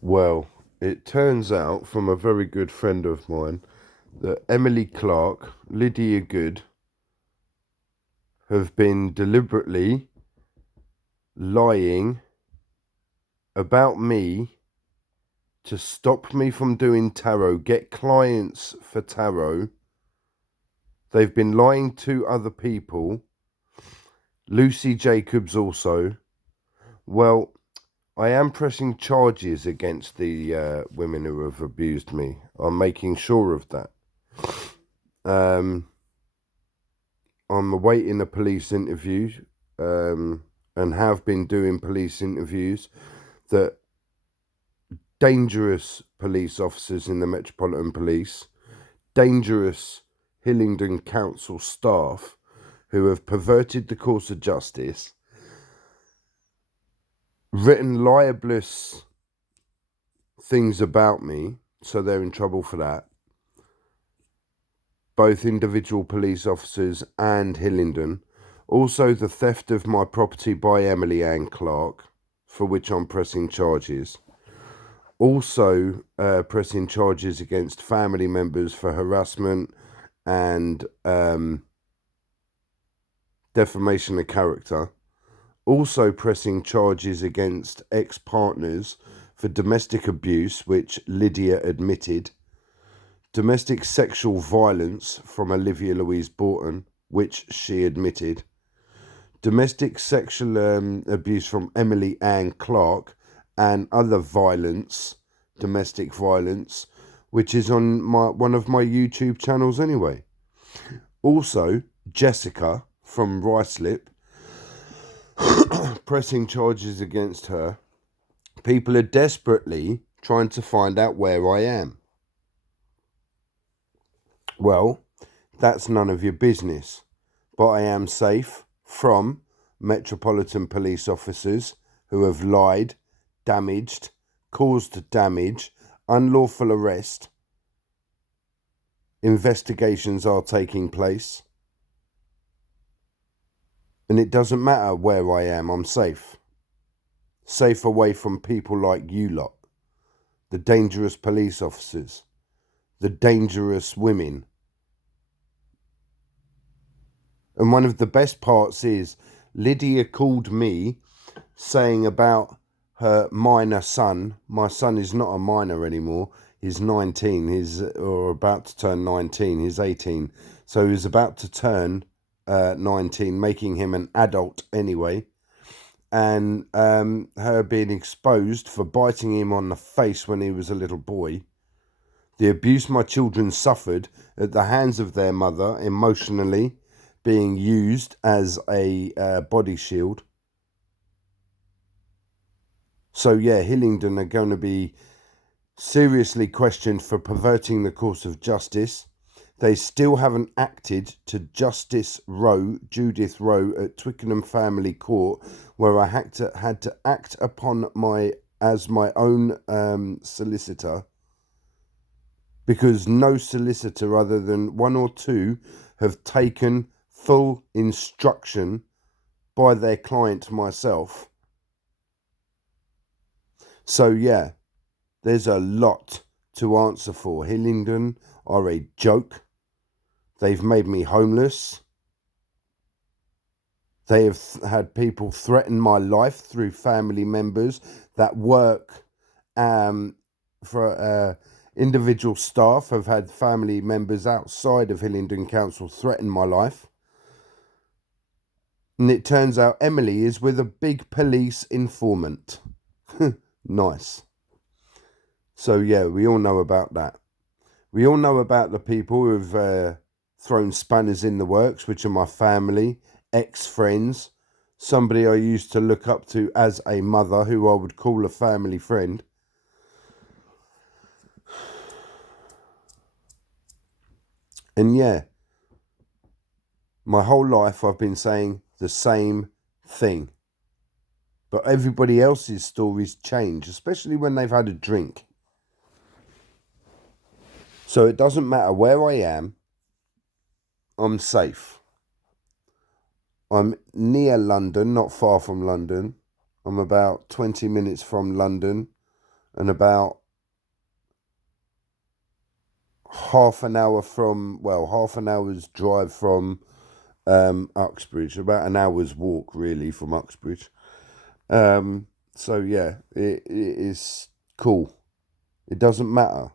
Well, it turns out from a very good friend of mine that Emily Clark, Lydia Good have been deliberately lying about me to stop me from doing tarot, get clients for tarot. They've been lying to other people. Lucy Jacobs also. Well, I am pressing charges against the women who have abused me. I'm making sure of that. I'm awaiting a police interview and have been doing police interviews that dangerous police officers in the Metropolitan Police, dangerous Hillingdon Council staff who have perverted the course of justice, written libelous things about me, so they're in trouble for that. Both individual police officers and Hillingdon. Also, the theft of my property by Emily Ann Clark, for which I'm pressing charges. Also, pressing charges against family members for harassment and defamation of character. Also, pressing charges against ex-partners for domestic abuse, which Lydia admitted. Domestic sexual violence from Olivia Louise Borton, which she admitted. Domestic sexual abuse from Emily Ann Clark, and other violence, domestic violence, which is on one of my YouTube channels anyway. Also, Jessica from Ruislip, pressing charges against her. People are desperately trying to find out where I am. Well, that's none of your business, but I am safe from Metropolitan Police officers who have lied, damaged, caused damage, unlawful arrest. Investigations are taking place. And it doesn't matter where I am, I'm safe. Safe away from people like you lot, the dangerous police officers, the dangerous women. And one of the best parts is Lydia called me saying about her minor son. My son is not a minor anymore. He's 19. Or about to turn 19. He's 18. So he's about to turn 19, making him an adult anyway. And her being exposed for biting him on the face when he was a little boy. The abuse my children suffered at the hands of their mother, emotionally, being used as a body shield. So yeah, Hillingdon are going to be seriously questioned for perverting the course of justice. They still haven't acted to Judith Rowe at Twickenham Family Court, where I had to act upon my own solicitor, because no solicitor other than one or two have taken full instruction by their client, myself. So yeah, there's a lot to answer for. Hillingdon are a joke. They've made me homeless. They have had people threaten my life through family members that work for individual staff. Have had family members outside of Hillingdon Council threaten my life. And it turns out Emily is with a big police informant. Nice. So yeah, we all know about that. We all know about the people who've thrown spanners in the works, which are my family, ex-friends, somebody I used to look up to as a mother, who I would call a family friend. And yeah, my whole life I've been saying the same thing. But everybody else's stories change, especially when they've had a drink. So it doesn't matter where I am, I'm safe. I'm near London, not far from London. I'm about 20 minutes from London. and about half an hour's drive from Uxbridge, about an hour's walk really from Uxbridge. So yeah, it is cool. It doesn't matter.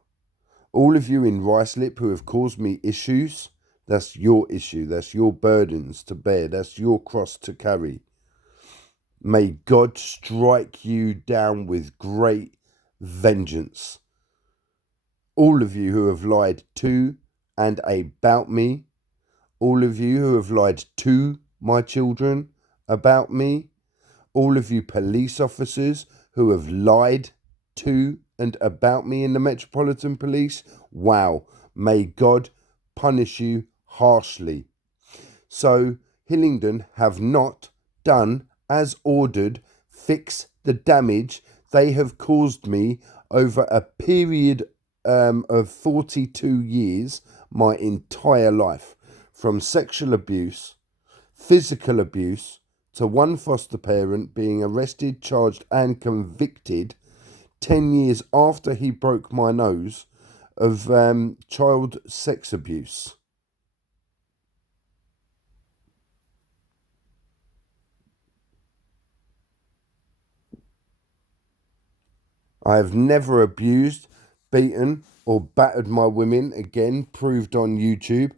All of you in Ruislip who have caused me issues, that's your issue. That's your burdens to bear. That's your cross to carry. May God strike you down with great vengeance. All of you who have lied to and about me, all of you who have lied to my children about me, all of you police officers who have lied to and about me in the Metropolitan Police, wow, may God punish you harshly. So, Hillingdon have not done as ordered, fix the damage they have caused me over a period of 42 years, my entire life, from sexual abuse, physical abuse, to one foster parent being arrested, charged and convicted 10 years after he broke my nose of child sex abuse. I have never abused, beaten or battered my women, again proved on YouTube.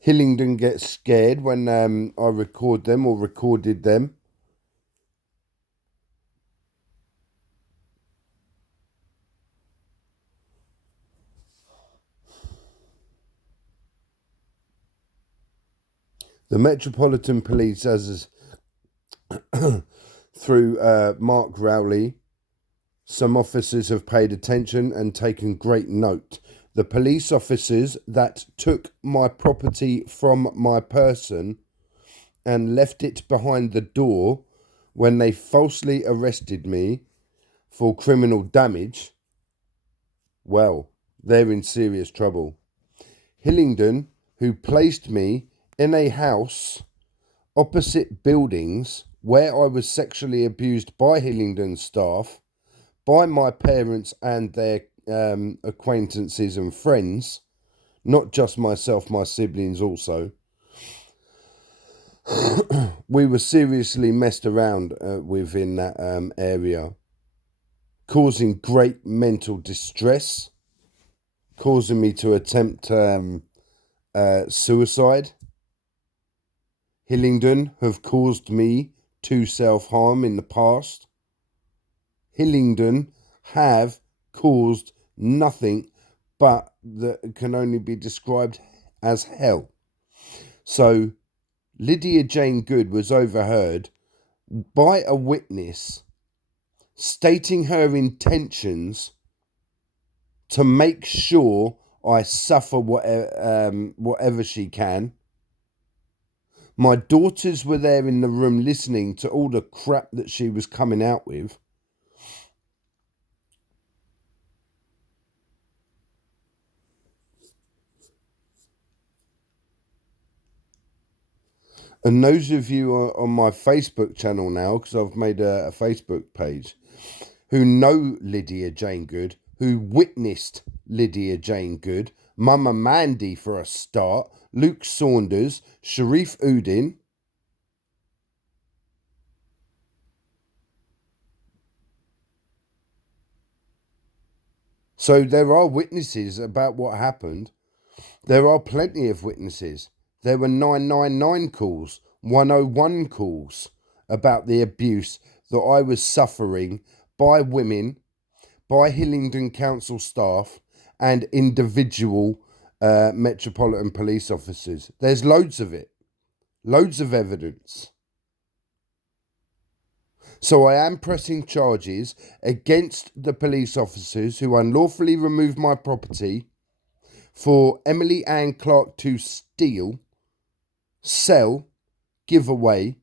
Hillingdon gets scared when I record them or recorded them. The Metropolitan Police, as through Mark Rowley, some officers have paid attention and taken great note. The police officers that took my property from my person and left it behind the door when they falsely arrested me for criminal damage, well, they're in serious trouble. Hillingdon, who placed me in a house opposite buildings where I was sexually abused by Hillingdon staff, by my parents and their acquaintances and friends, not just myself, my siblings also. We were seriously messed around within that area, causing great mental distress, causing me to attempt suicide. Hillingdon have caused me to self-harm in the past. Hillingdon have caused nothing but that can only be described as hell. So Lydia Jane Good was overheard by a witness stating her intentions to make sure I suffer whatever she can. My daughters were there in the room listening to all the crap that she was coming out with. And those of you on my Facebook channel now, because I've made a Facebook page, who know Lydia Jane Good, who witnessed Lydia Jane Good, Mama Mandy for a start, Luke Saunders, Sharif Udin. So there are witnesses about what happened. There are plenty of witnesses. There were 999 calls, 101 calls about the abuse that I was suffering by women, by Hillingdon Council staff and individual Metropolitan Police officers. There's loads of it. Loads of evidence. So I am pressing charges against the police officers who unlawfully removed my property for Emily Ann Clark to steal, sell, give away.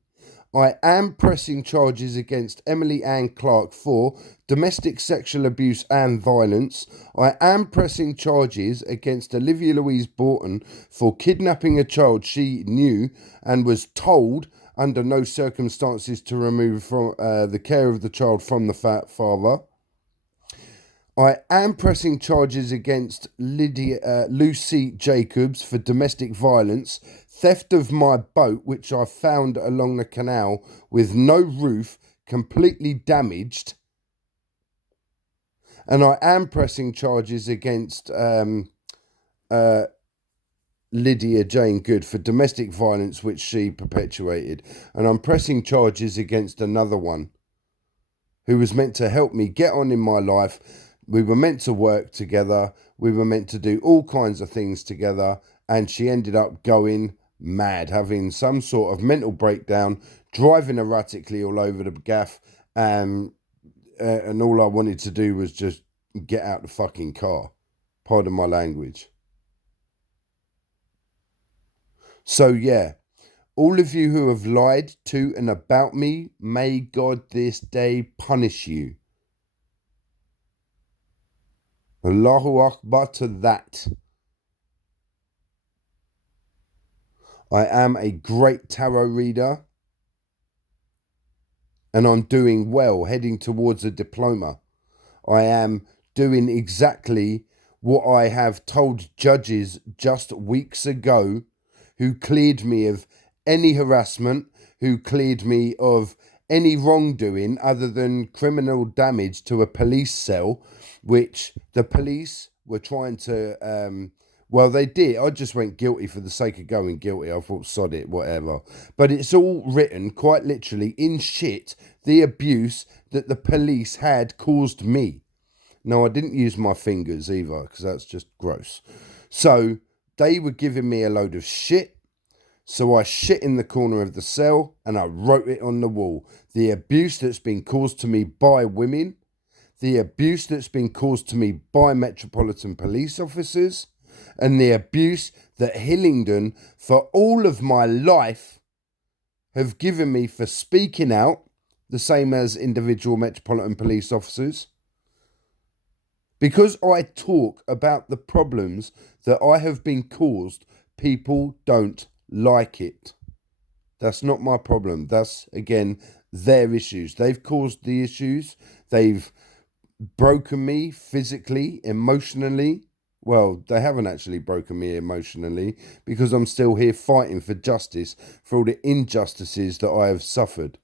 I am pressing charges against Emily Ann Clark for domestic sexual abuse and violence. I am pressing charges against Olivia Louise Borton for kidnapping a child she knew and was told under no circumstances to remove from the care of the child from the father. I am pressing charges against Lucy Jacobs for domestic violence, theft of my boat, which I found along the canal with no roof, completely damaged. And I am pressing charges against Lydia Jane Good for domestic violence, which she perpetuated. And I'm pressing charges against another one who was meant to help me get on in my life. We were meant to work together. We were meant to do all kinds of things together. And she ended up going mad, having some sort of mental breakdown, driving erratically all over the gaff. And all I wanted to do was just get out the fucking car. Pardon my language. So yeah, all of you who have lied to and about me, may God this day punish you. Allahu Akbar to that. I am a great tarot reader and I'm doing well, heading towards a diploma. I am doing exactly what I have told judges just weeks ago, who cleared me of any harassment, who cleared me of any wrongdoing other than criminal damage to a police cell, which the police were trying to, well, they did. I just went guilty for the sake of going guilty. I thought, sod it, whatever. But it's all written, quite literally, in shit, the abuse that the police had caused me. No, I didn't use my fingers either, because that's just gross. So they were giving me a load of shit. So I shit in the corner of the cell and I wrote it on the wall. The abuse that's been caused to me by women, the abuse that's been caused to me by Metropolitan Police officers, and the abuse that Hillingdon, for all of my life, have given me for speaking out, the same as individual Metropolitan Police officers. Because I talk about the problems that I have been caused, people don't like it. That's not my problem. That's, again, their issues. They've caused the issues. They've broken me physically, emotionally. Well, they haven't actually broken me emotionally, because I'm still here fighting for justice for all the injustices that I have suffered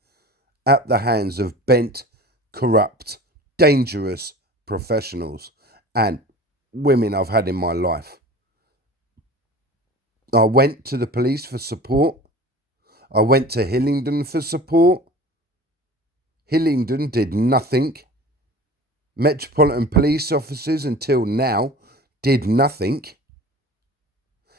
at the hands of bent, corrupt, dangerous professionals and women I've had in my life. I went to the police for support. I went to Hillingdon for support. Hillingdon did nothing. Metropolitan Police officers until now did nothing.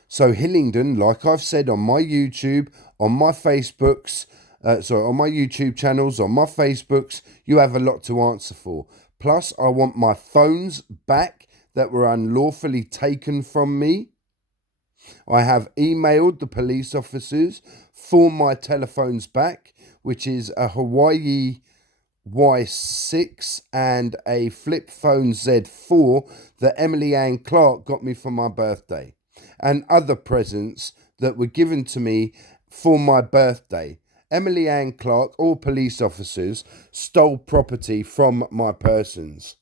So Hillingdon, like I've said on my YouTube, on my Facebooks, on my YouTube channels, on my Facebooks, you have a lot to answer for. Plus, I want my phones back that were unlawfully taken from me. I have emailed the police officers for my telephones back, which is a Hawaii Y6 and a flip phone Z4 that Emily Ann Clark got me for my birthday, and other presents that were given to me for my birthday. Emily Ann Clark, all police officers, stole property from my persons.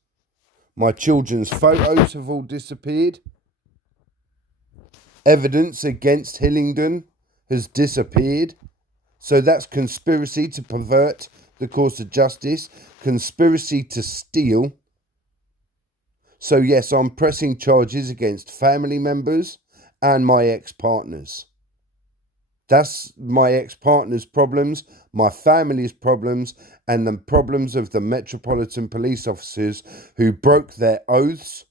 My children's photos have all disappeared. Evidence against Hillingdon has disappeared. So that's conspiracy to pervert the course of justice, conspiracy to steal. So yes, I'm pressing charges against family members and my ex-partners. That's my ex-partner's problems, my family's problems, and the problems of the Metropolitan Police officers who broke their oaths,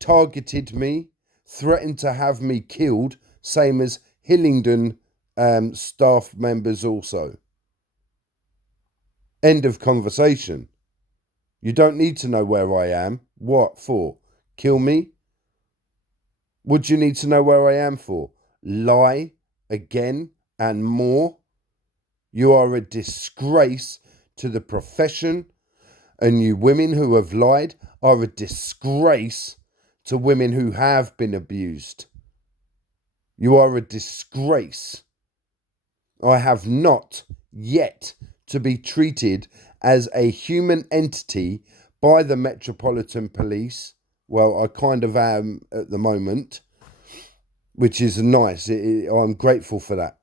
targeted me, threatened to have me killed, same as Hillingdon staff members also. End of conversation. You don't need to know where I am. What for? Kill me? What do you need to know where I am for? Lie again and more? You are a disgrace to the profession, and you women who have lied are a disgrace to women who have been abused. You are a disgrace. I have not yet to be treated as a human entity by the Metropolitan Police. Well, I kind of am at the moment, which is nice. I'm grateful for that.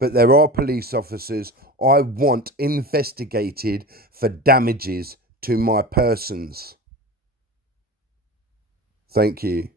But there are police officers I want investigated for damages to my persons. Thank you.